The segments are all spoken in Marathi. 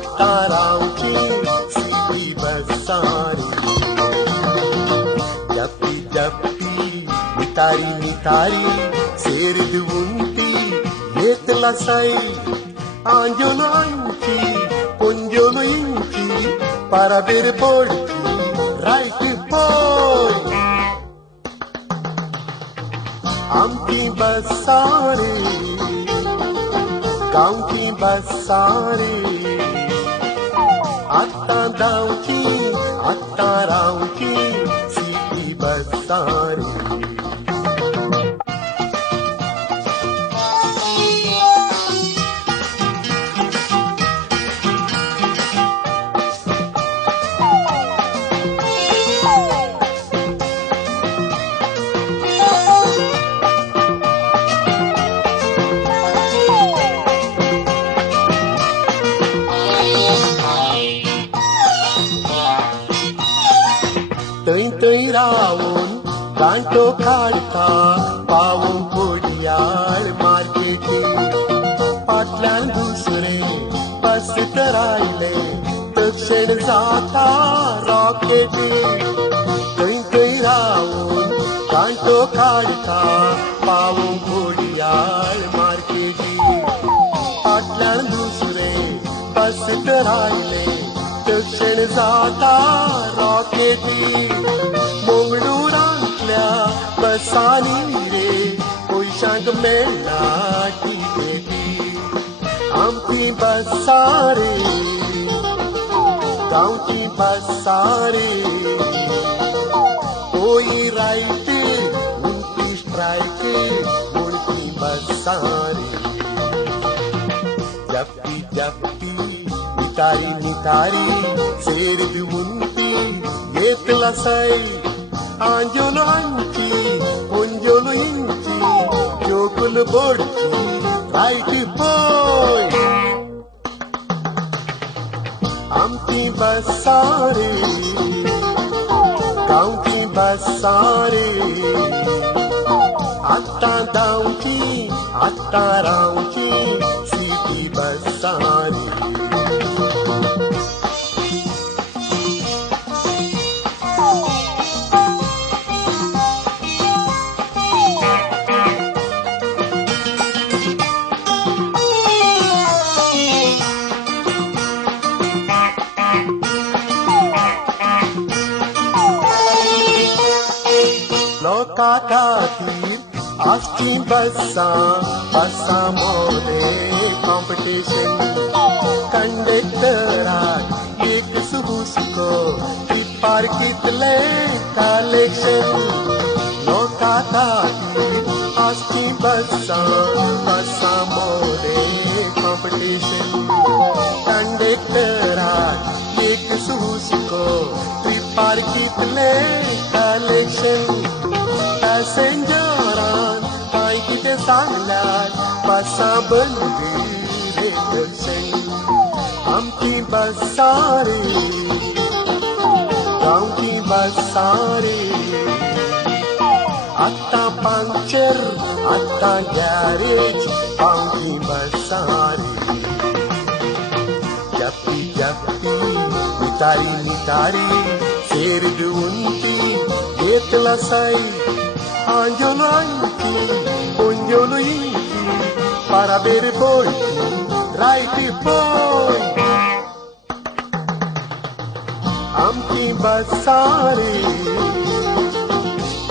आता रावची सिटी बसारी जप्पी जप्पी मितारी मितारी सेरिद unti येतला साई आंजोलो अंची पुंजोलो इंची para ver porchi right boy amki basare gaunki basare atta dauki atta rauki city basare तै रावून कांटो काढता पावो घोडियाळ मार्केटी फाटल्यान दुसरे बसत राहिले दक्षिण जाता रॉकेटी तै रावून कांटो काढता पावो घोडियाळ मार्केटी फाटल्यान दुसरे बसत राहिले दक्षिण जाता रॉकेटी मोंगडूरांतल्या बसांनी रे पयशांक मेळना टिकेटी आमची बसारे गांवची बसारे होई right उंटी strike म्हणटी बसारे जप्पी जप्पी Mitali Mitali सेरिद unti येतला Sai आंजोलो अंची पुंजोलो इंची जोकुल बोडची राइट बोय आमची बसारे गांवची बसारे आत्ता दावची आत्ता रावची सिटी बसारे लोका खातीर आसची बसां मोरे कॉम्पिटिशन कंडक्टराक एक सुहुस्को पार्कीतले कलेक्शन लोका खातीर आसची बसां मोरे कॉम्पिटिशन कंडक्टराक एक सुहुस्को पार्कीतले कलेक्शन पॅसेंजरान काय कितें सांगल्यार बसां बंदी रे दर्शन आमची बसारे गांवची बसारे आत्ता पंक्चर आत्ता गॅरेज गांवची बसारे जप्पी जप्पी मितारी मितारी सेरिद unti येतला साई आंजोलो अंची पुंजोलो इंची para ver porchi right boy आमची बसारे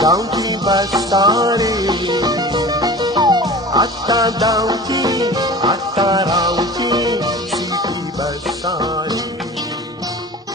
गांवची बसारे आत्ता दावची आत्ता रावची